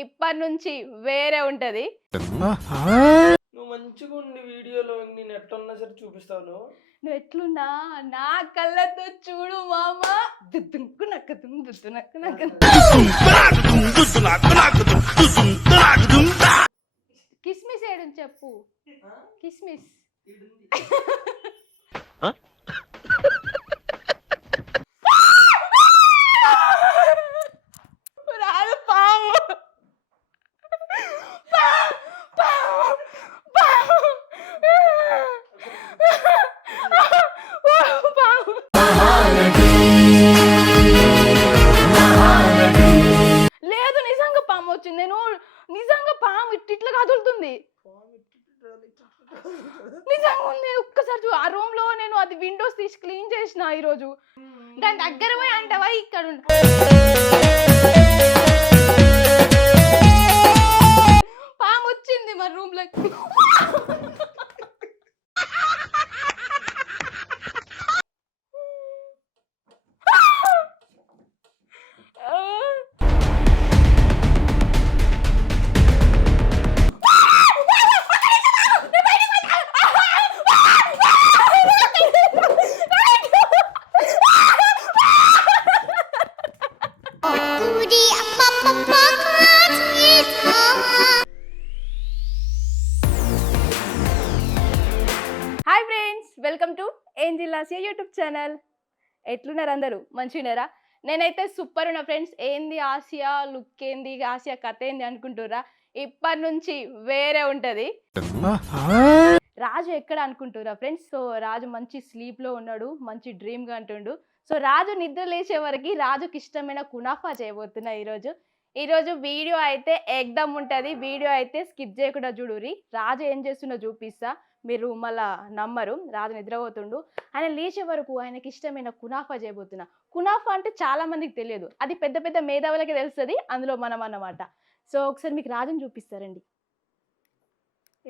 ఇప్పటి నుంచి వేరే ఉంటది. నువ్వు మంచిగా ఉండి వీడియోలో నేను ఎట్లున్నా సరే చూపిస్తాను. నువ్వు ఎట్లున్నా నా కళ్ళతో చూడు మామ. దుద్దుకు నక్కదు దుద్దు నక్కు నక్కదు. కిస్మిస్ ఏడు చెప్పు. కిస్మిస్ రాదు పాము. లేదు నిజంగా పాము వచ్చింది. నేను నిజంగా పాము ఇట్లా కదులుతుంది. నిజంగా ఉంది. ఒక్కసారి ఆ రూమ్ లో నేను అది విండోస్ తీసి క్లీన్ చేసిన ఈరోజు. దాని దగ్గర పోయి అంటావా ఇక్కడ పాము వచ్చింది మా రూమ్ లో. Hi friends, welcome to angel Asia YouTube channel. ఎట్లున్నారు అందరూ? మంచిగున్నారా? నేనైతే సూపర్ ఉన్నా ఫ్రెండ్స్. ఏంది ఆసియా లుక్, ఏంది ఆసియా కథ ఏంది అనుకుంటుర్రా? ఇప్పటి నుంచి వేరే ఉంటది. రాజు ఎక్కడ అనుకుంటుర్రా ఫ్రెండ్స్? సో రాజు మంచి స్లీప్ లో ఉన్నాడు, మంచి డ్రీమ్ గా అంటుండు. సో రాజు నిద్ర లేచే వరకు రాజుకి ఇష్టమైన కునాఫా చేయబోతున్నా ఈరోజు వీడియో అయితే ఎగ్దమ్ ఉంటుంది. వీడియో అయితే స్కిప్ చేయకుండా చూడుర్రి. రాజు ఏం చేస్తున్నా చూపిస్తా, మీరు మళ్ళా నమ్మరు. రాజు నిద్రపోతుండు, ఆయన లేచే వరకు ఆయనకి ఇష్టమైన కునాఫా చేయబోతున్నా. కునాఫా అంటే చాలా మందికి తెలియదు, అది పెద్ద పెద్ద మేధావులకి తెలుస్తుంది, అందులో మనం అన్నమాట. సో ఒకసారి మీకు రాజుని చూపిస్తారండి.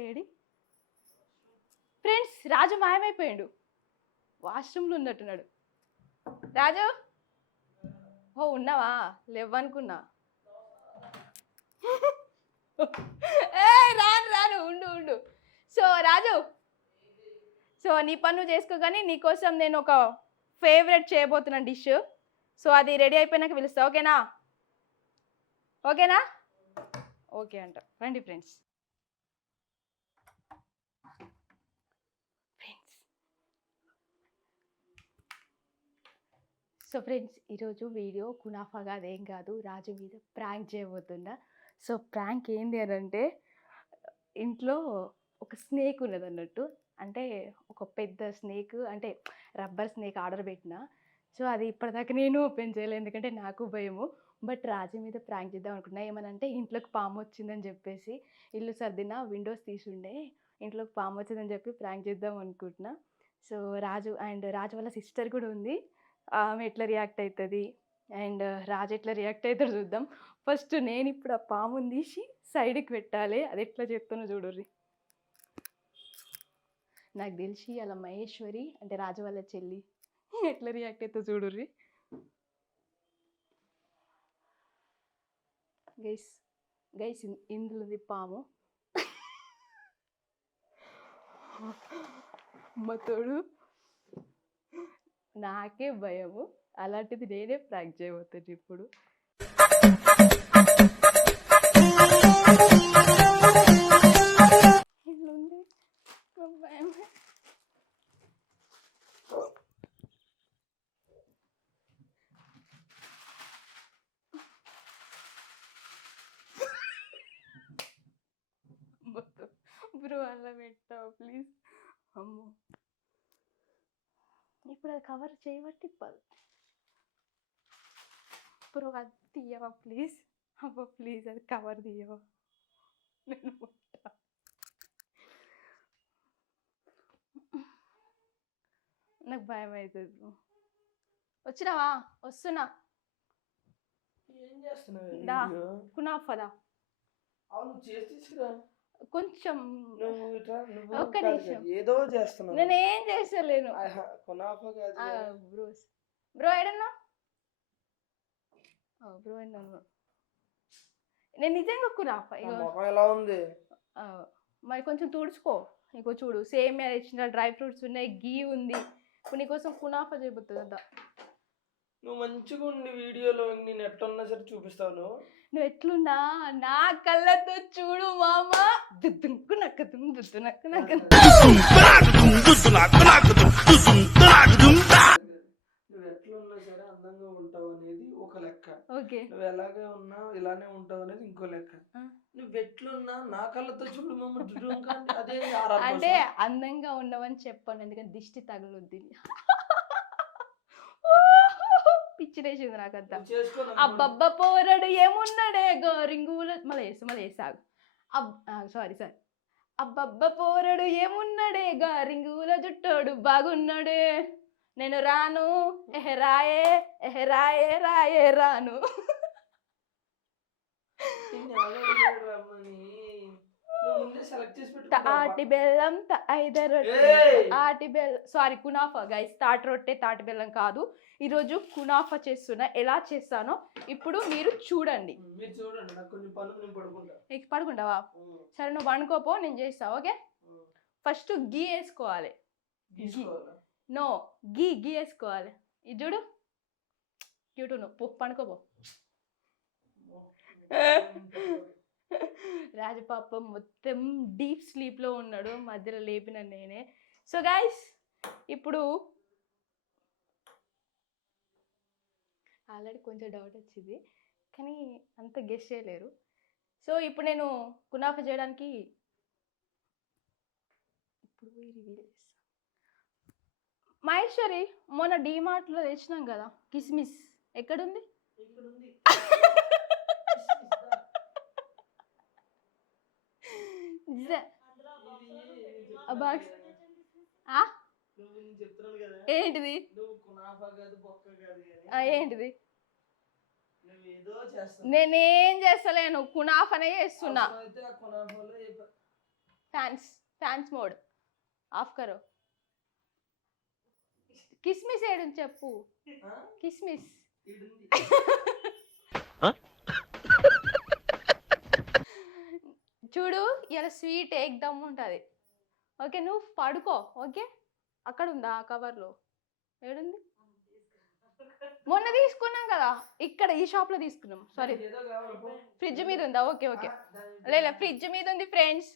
ఏడి ఫ్రెండ్స్, రాజు మాయమైపోయాడు, వాష్రూమ్లో ఉన్నట్టున్నాడు. రాజు, ఓ ఉన్నావా? లేవనుకున్నా. రాను ఉండు. సో రాజు, సో నీ పన్ను చేసుకో, కానీ నీకోసం నేను ఒక ఫేవరెట్ చేయబోతున్నాను డిష్. సో అది రెడీ అయిపోయినాక పిలుస్తా, ఓకేనా? ఓకే అంట. రండి ఫ్రెండ్స్. సో ఫ్రెండ్స్, ఈరోజు వీడియో కునాఫాగా అదేం కాదు, రాజు మీద ప్రాంక్ చేయబోతున్నా. సో ప్రాంక్ ఏంటి అని అంటే, ఇంట్లో ఒక స్నేక్ ఉన్నది అన్నట్టు. అంటే ఒక పెద్ద స్నేక్, అంటే రబ్బర్ స్నేక్ ఆర్డర్ పెట్టిన. సో అది ఇప్పటిదాకా నేను ఓపెన్ చేయలేదు, ఎందుకంటే నాకు భయము. బట్ రాజు మీద ప్రాంక్ చేద్దాం అనుకున్నా. ఏమనంటే, ఇంట్లోకి పాము వచ్చిందని చెప్పేసి ఇల్లు సర్దిన, విండోస్ తీసుండే, ఇంట్లోకి పాము వచ్చిందని చెప్పి ప్రాంక్ చేద్దాం అనుకుంటున్నా. సో రాజు వాళ్ళ సిస్టర్ కూడా ఉంది, ఆమె ఎట్లా రియాక్ట్ అవుతుంది అండ్ రాజు ఎట్లా రియాక్ట్ అవుతాడు చూద్దాం. ఫస్ట్ నేను ఇప్పుడు ఆ పాముని తీసి సైడ్కి పెట్టాలి, అది ఎట్లా చెప్తానో చూడుర్రి. నాకు తెలిసి అలా మహేశ్వరి అంటే రాజు వాళ్ళ చెల్లి ఎట్లా రియాక్ట్ అవుతుందో చూడుర్రి. గైస్ ఇందులో ఉంది పాము. మతోడు నాకే భయము, అలాంటిది నేనే ప్రాంక్ చేయబోతుంది ఇప్పుడు. ఇల్లుంది భయమే. బ్రో అలా పెట్టావు ప్లీజ్. అమ్మో, ఇప్పుడు అది కవర్ చేయబట్టి ఇవ్వాలి. బ్రో అది తీయవా ప్లీజ్? అబ్బా ప్లీజ్, అది కవర్ తీయవా? నేను నాకు భయం అవుతుంది బ్రో. వచ్చినావా? వస్తున్నా. ఏం చేస్తున్నావు? కునాఫదా కొంచెం ఒక్క నిమిషం. ఏదో చేస్తున్నావు. నేను ఏం చేస్తలేను. బ్రో ఏడన్నా? బ్రో నేను నిజంగా కునాఫా నా ఇగో ముఖం ఎలా ఉంది? ఆ, మరి కొంచెం తుడుచుకో. ఇగో చూడు సేమియా ఇచ్చిన డ్రై ఫ్రూట్స్ ఉన్నాయి, గీ ఉంది. ఇప్పుడు నీకోసం కునాఫా చేయబోతుందా? నువ్వు మంచిగా ఉండి వీడియోలో నేను ఎట్టున్నా సరే చూపిస్తాను. నువ్వు ఎట్లున్నా నా కళ్ళతో చూడు మామ. దుద్దునక్కు నక్కదు దుద్దునక్కు నక్కదు. నువ్వు ఎట్లున్నా సరే అందంగా ఉంటావు అనేది ఒక లెక్క. ఓకే నువ్వు ఎలాగే ఉన్నా ఇలానే ఉంటావు అనేది ఇంకో లెక్క. నువ్వు ఎట్లున్నా నా కళ్ళతో చూడు మమ్మ అదే అంటే అందంగా ఉండవని చెప్పాను, ఎందుకంటే దిష్టి తగులుద్ది. పిచ్చిలేసింది నాకంతా. అబ్బబ్బ పోరడు ఏమున్నాడే గోరింగుల మళ్ళీ వేసాగు. సారీ అబ్బబ్బ పోరడు ఏమున్నాడే గారింగుల జుట్టోడు బాగున్నాడే, నేను రాను ఎహరాయే ఎహరాయే రాయే రాను. తాటి బెల్లం తాటి బెల్లం సారీ కునాఫా గైస్, తాటి రొట్టె తాటి బెల్లం కాదు. ఈరోజు కునాఫా చేస్తున్నా. ఎలా చేస్తానో ఇప్పుడు మీరు చూడండి. పడుకుంటావా? సరే నువ్వు పండుకోపో, నేను చేస్తా. ఓకే, ఫస్ట్ గీ వేసుకోవాలి. నో గీ వేసుకోవాలి. ఇది చూడు క్యూటు. నువ్వు పండుకోపో. రాజపాప మొత్తం డీప్ స్లీప్లో ఉన్నాడు, మధ్యలో లేపిన నేనే. సో గైస్ ఇప్పుడు ఆల్రెడీ కొంచెం డౌట్ వచ్చింది, కానీ అంత గెస్ చేయలేరు. సో ఇప్పుడు నేను కునాఫా చేయడానికి ఇప్పుడు రివీల్ చేస్తాను. మహేశ్వరి మొన్న డీమార్ట్లో తెచ్చినాం కదా కిస్మిస్, ఎక్కడుంది? ఏంటిది? ఏంటిది? నేనేం చేస్తలేను, కునాఫానే చేస్తున్నా. ఫ్యాన్స్ మోడ్ ఆఫ్ కరో. కిస్మిస్ ఏడు చెప్పు. కిస్మిస్ చూడు, ఇలా స్వీట్ ఏకదమ్ ఉంటుంది. ఓకే నువ్వు పడుకో. ఓకే, అక్కడ ఉందా ఆ కవర్లో? ఏడుంది? మొన్న తీసుకున్నాం కదా, ఇక్కడ ఈ షాప్లో తీసుకున్నాం. సారీ, ఫ్రిడ్జ్ మీద ఉందా? ఓకే ఓకే, లేదా ఫ్రిడ్జ్ మీద ఉంది friends.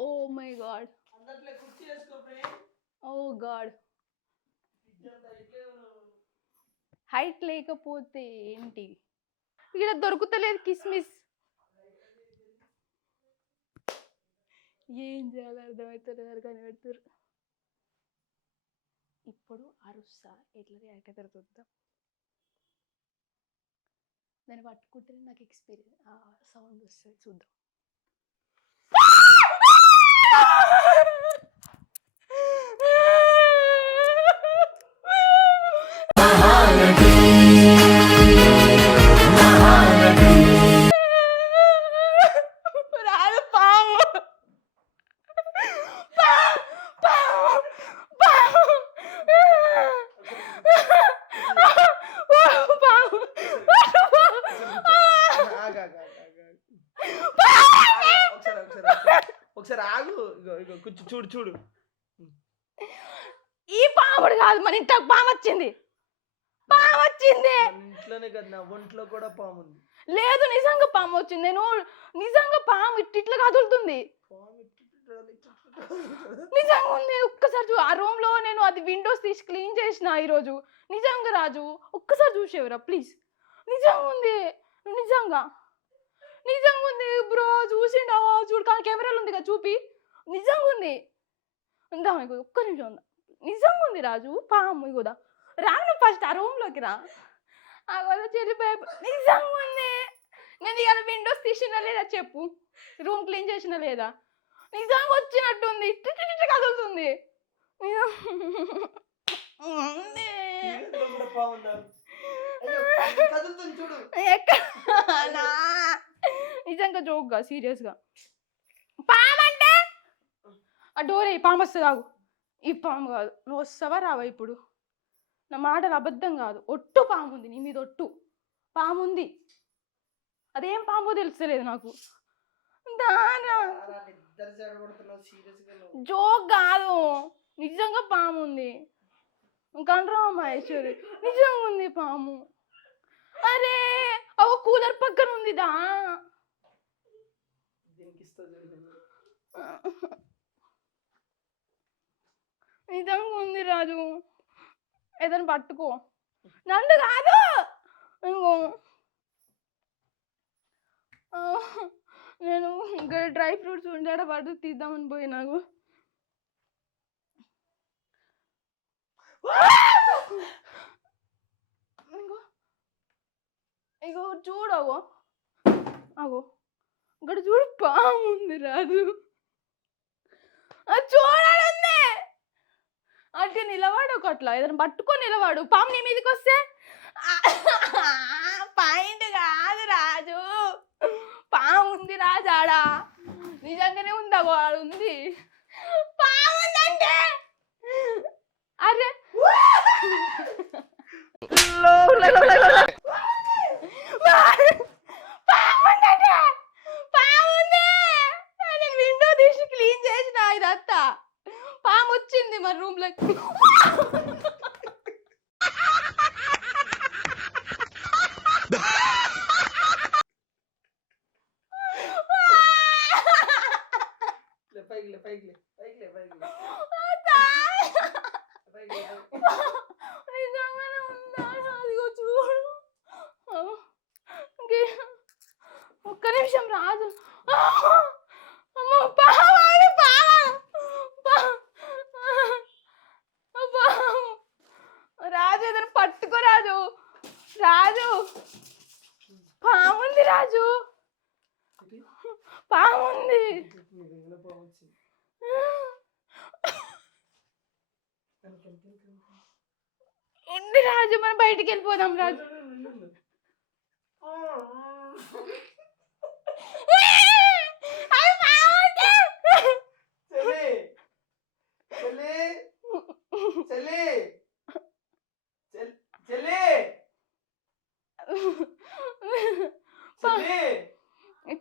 Oh my God, oh God. Height లేకపోతే ఏంటి, ఇక్కడ దొరుకుతలేదు కిస్మిస్. ఏం చేయాలి అర్థమవుతుంది కానీ పెడుతురు. ఇప్పుడు అరుస్తా, ఎట్లా రియాక్ట్ అవుతారు చూద్దాం. నేను పట్టుకుంటే నాకు ఎక్స్పీరియన్స్ సౌండ్ వస్తుంది, చూద్దాం. ఒకసారి ఆగు, చూడు చూడు. ఈ పాముడు కాదు, మన ఇంట్లో పాము వచ్చింది. ఇంట్లోనే కదా, నా ఒంట్లో కూడా పాము ఉంది. లేదు నిజంగా పాము వచ్చింది. నేను నిజంగా పాము ఇట్లా కదులుతుంది, నిజంగా ఉంది. ఒక్కసారి ఆ రూమ్ లో నేను అది విండోస్ తీసి క్లీన్ చేసిన ఈరోజు. నిజంగా రాజు ఒక్కసారి చూసేవరా ప్లీజ్. నిజంగా ఉంది, నిజంగా ఉంది బ్రో. చూసిండావా? చూడు, కానీ కెమెరాలు ఉంది కదా, చూపి. నిజంగా ఉంది. ఉందా ఒక్క నిమిషం ఉందా? నిజంగా ఉంది రాజు పాము. ఇగోదా రాను, ఫస్ట్ ఆ రూమ్లోకి రా. చెల్లిపోయి నిజంగా ఉంది. నేను ఇవాళ విండోస్ తీసినా లేదా చెప్పు, రూమ్ క్లీన్ చేసినా లేదా? నిజంగా వచ్చినట్టుంది, ఇట్లా కదులుతుంది. నిజంగా జోక్గా సీరియస్గా. పాము అంటే ఆ డోర్ పాము వస్తుంది. కాదు ఈ పాము కాదు. నువ్వు వస్తావా రావా? ఇప్పుడు నా మాటలు అబద్ధం కాదు, ఒట్టు పాము ఉంది నీ మీద, ఒట్టు పాము ఉంది. అదేం పాంపో తెలుస్తలేదు నాకు. దానా ఇద్దరు చెడగొడుతున్నావు సీరియస్గా నువ్వు. జోక్ కాదు, నిజంగా పాము ఉంది. కంట్రా మహేశ్వరి, నిజంగా ఉంది పాము. అరే ఒక కూలర్ పక్కన ఉంది దా. దీనికి ఇస్తా జరిగింది. నిజంగా ఉంది రాజు, ఏదైనా పట్టుకో. నన్ను కాదు ఇంకో నేను ఇంకా డ్రై ఫ్రూట్స్ ఉండాడ పట్టు తీద్దామని పోయి నాకు ఇంకో ఇగో చూడవో అగో ఇక్కడ చూడు పాము ఉంది రాజు. చూడాలందే అంటే నిలవాడు ఒకట్లా ఏదైనా పట్టుకొని నిలవాడు. పాము నీ మీదకి వస్తే పాయింట్ కాదు రాజు, పాము ఉంది రాజు ఆడ, నిజంగానే ఉందా వాడు ఉంది పాము ఉందంటే. అరే నేను విండో తీసి క్లీన్ చేసిన ఇదంతా పాము వచ్చింది మన రూమ్ లో. నిజంగానే ఉందా అదిగో చూడు. ఒక్క నిమిషం రాజు. అమ్మో పాము రాజు ఏదైనా పట్టుకో రాజు. రాజు పాముంది రాజు, పాముంది. ఉండి రాజు మనం బయటికి వెళ్ళిపోదాం రాజు.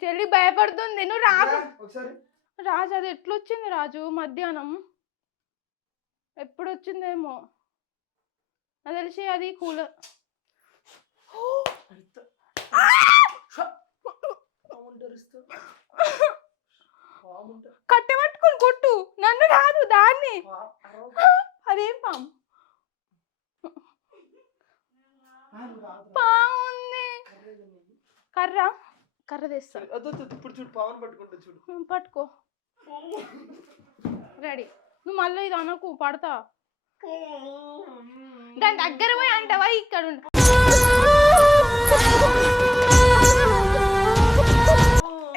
చెల్లి భయపడుతుంది. నువ్వు రాజు రాజు అది ఎట్లొచ్చింది రాజు మధ్యాహ్నం, ఎప్పుడు వచ్చిందేమో అది తెలిసి. అది కూలర్ కట్టె పట్టుకొని కొట్టు, నన్ను కాదు దాన్ని. అదేం పాము, పాము ఉంది. కర్ర కర్ర తెస్తా. ఇప్పుడు చూడు పావును పట్టుకుంటా చూడు. పట్టుకో రెడీ. నువ్వు మళ్ళీ ఇది అనకు పడతా. దాని దగ్గర పోయి అంటావా ఇక్కడ ఉండ.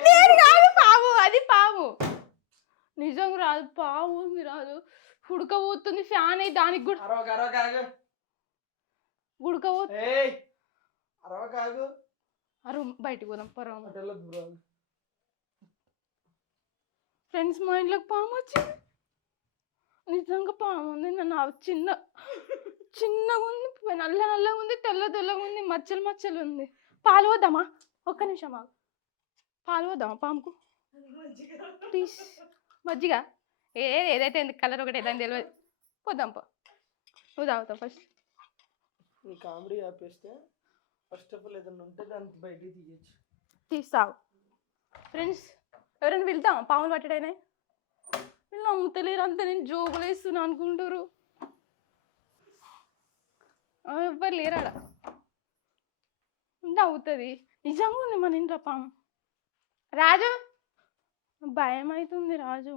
నేను కాదు పాము, అది పాము నిజం రాదు. పాము ఉంది రాదు, ఉడకపోతుంది. ఫ్యాన్ అయి దానికి కూడా ఉడకపోతుంది. బయటికి పోదాం పర్వాలేదు. ఫ్రెండ్స్ మా ఇంట్లోకి పాము వచ్చింది. నిజంగా పాము ఉంది. నన్ను చిన్నగా ఉంది, నల్లగా ఉంది, తెల్లగా ఉంది, మచ్చలు ఉంది. పాలు వద్దామా? ఒక్క నిమిషం ఆగు. పాలు వద్దామా పాముకు ప్లీజ్? మజ్జిగ ఏదైతే ఎందుకు కలర్ ఒకటి ఏదైనా తెలియదు. పోదాం పో, నువ్వు తాగుతావు ఫస్ట్. నీ కామెడీ ఆపేస్తే ఫస్ట్ ఆఫ్ ఆల్ ఏదైనా ఉంటే దానికి బయటికి తీయచ్చు. తీస్తావు. ఫ్రెండ్స్ ఎవరైనా వెళ్తామా పాములు పట్టడైనా? వీళ్ళు నమ్ముతలేరు అంతా, నేను జోకులు వేస్తున్నా అనుకుంటారు. ఎవ్వరు లేరాడ, నవ్వుతుంది. నిజంగా ఉంది మన ఇంట్లో పాము. రాజు భయం అవుతుంది రాజు.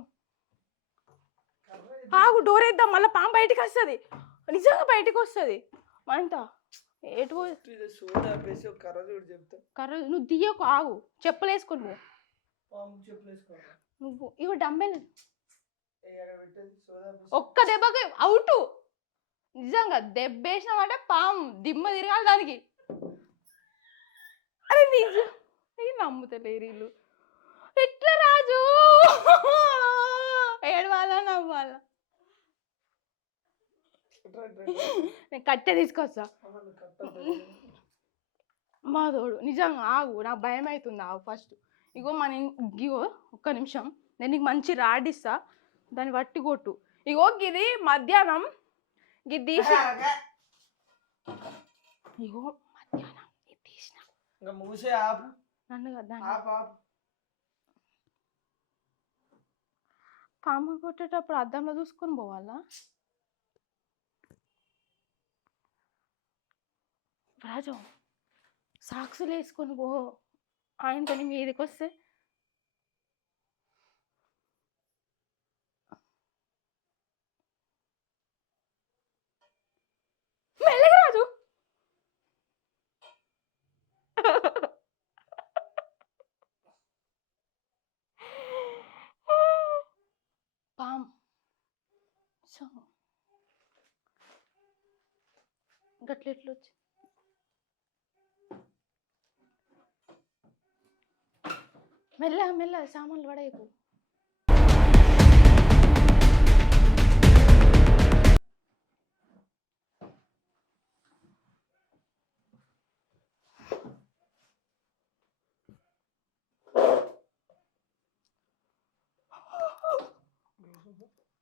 ఆగు, డోర్ వేద్దాం, మళ్ళీ పాము బయటికి వస్తుంది. నిజంగా బయటికి వస్తుంది. మా ఇంత ఏటు కర్ర నువ్వు దియ్యకు, ఆగు. చెప్పులు వేసుకో నువ్వు. ఇవి డంబెల్ ఒక్క దెబ్బకి అవుటు. నిజంగా దెబ్బేసినామంటే పాము దిమ్మ తిరగాలి దానికి. అరే నిజం, నమ్ముతలేరు వీళ్ళు. ఎట్లా రాజు? ఏడవాలా నవ్వాలా? నేను కట్టె తీసుకొస్తా. మాధోడు నిజంగా ఆగు, నాకు భయం అవుతుంది. ఆగు ఫస్ట్. ఇగో ఇగో ఒక్క నిమిషం, నేను నీకు మంచి రాడిస్తా, దాన్ని బట్టి కొట్టు. ఇగో గిది మధ్యాహ్నం గిది తీసి, ఇగో మధ్యాహ్నం ఇది తీసిన. ఇంకా మూసే ఆపు. నన్ను కదా ఆపు ఆపు. పాము కొట్టేటప్పుడు అద్దంలో చూసుకొని పోవాలా? రాజు సాక్సులు వేసుకొని పో, ఆయనతో మీదకి వస్తే. మెల్లగా రాజు. పామ్ సో గట్లెట్లు వచ్చి మెల్లగా మెల్లగా సామాన్లు పడేయకు.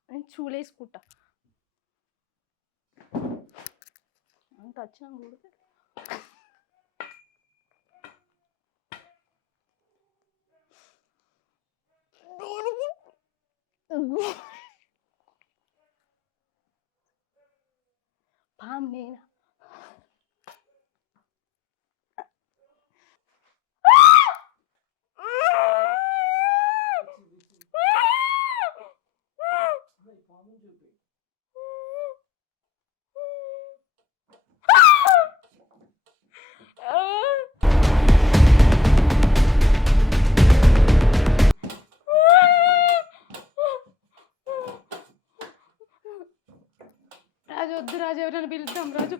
నేను చూలేసుకుంటా అంత వచ్చినా కూడా. పాము నేనా? రాజు వద్దు రాజు, ఎవరైనా పిలుద్దాం రాజు.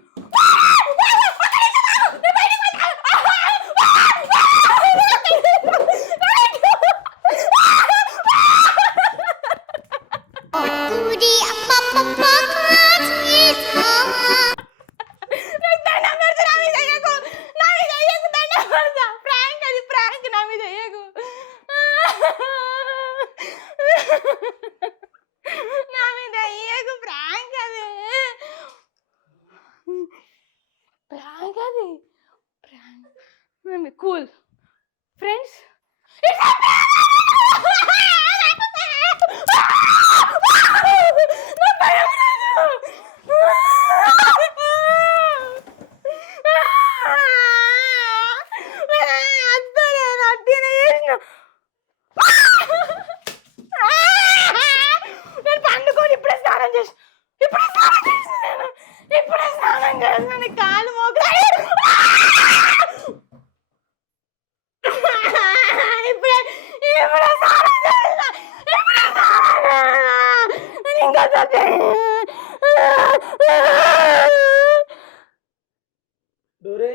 కూల్ ఫ్రెండ్స్, నేను పండుకొని ఇప్పుడే స్నానం చేసి, ఇప్పుడే స్నానం చేసిన కాలు మోకాలు డోరే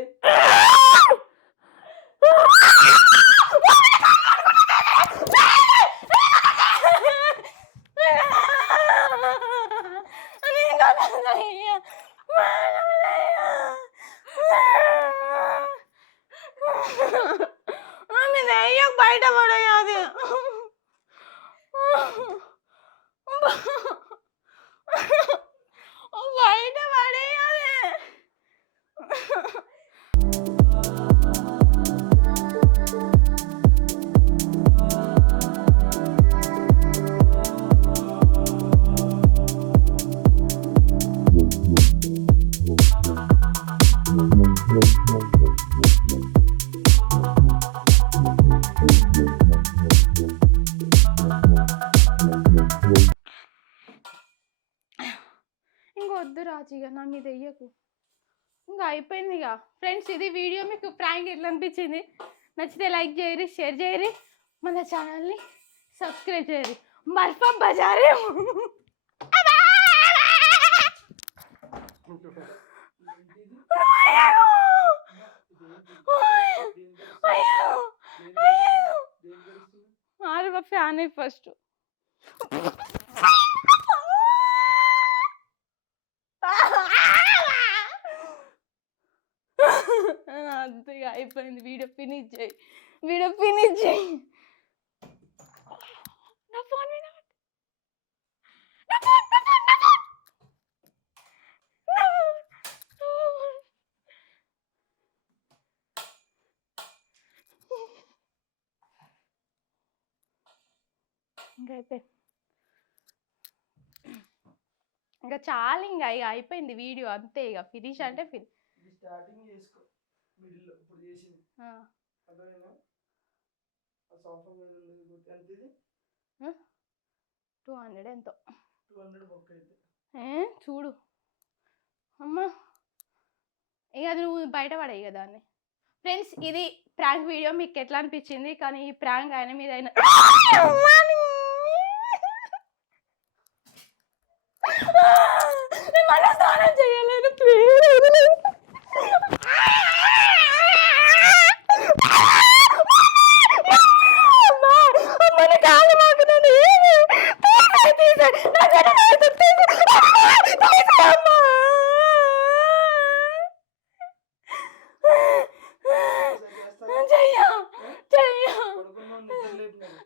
బయట పడేయాది. బయట పడేయాలి. ఇంకొద్దు రాజు, ఇక నా మీద వెయ్యకు. ఇంకా అయిపోయింది ఇక. ఫ్రెండ్స్, ఇది వీడియో మీకు ప్రాంక్ ఎట్లా అనిపించింది? నచ్చితే లైక్ చేయరి, షేర్ చేయరి, మన ఛానల్ని సబ్స్క్రైబ్ చేయరి. మర్ఫా బజారే. ఫ్యాన్ ఫస్ట్ అంతే అయిపోయింది. వీడియో ఫినిష్ చేయి, వీడియో ఫినిష్ చేయి. నా ఫోన్ మీద పెట్టు. నా ఫోన్, నా ఫోన్, నా ఫోన్. నా ఫోన్. ఇంకా అయిపోయింది. ఇంకా చాలు, ఇంకా ఇక అయిపోయింది వీడియో అంతే. ఇక ఫినిష్ అంటే ఫినిష్. ఇది స్టార్టింగ్ చేసుకో, మిడిల్లో ఇప్పుడు చేసింది అర్థమైనా. ఆ సోఫా మీద ఉన్నది ఎంత ఇది 200 ఎంతో. 200 బొక్క అయితే చూడు అమ్మా. ఇక అది నువ్వు బయట పడేయి కదా దాన్ని. ఫ్రెండ్స్, ఇది ప్రాంక్ వీడియో. మీకు ఎట్లా అనిపించింది? కానీ ఈ ప్రాంక్ ఆయన మీద అయినా మళ్ళీ స్నానం చేయలేను ప్లీజ్. పడుకున్నావు, నిద్ర లేపినాడు.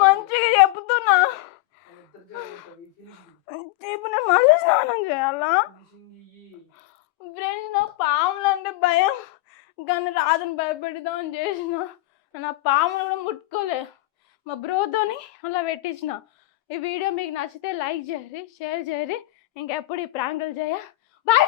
మంచిగా చెప్తున్నా. ఇప్పుడు నేను మళ్ళీ స్నానం చేయాలా? ఫ్రెండ్స్, నాకు పాములు అంటే భయం, కానీ రాదని భయపెడదామని చేసిన. నా పాములు కూడా ముట్టుకోలే. మా బ్రోతోని అలా పెట్టించిన. ఈ వీడియో మీకు నచ్చితే లైక్ చేయరి, షేర్ చేయరి. ఇంకెప్పుడు ఈ ప్రాంకులు చేయ. బాయ్.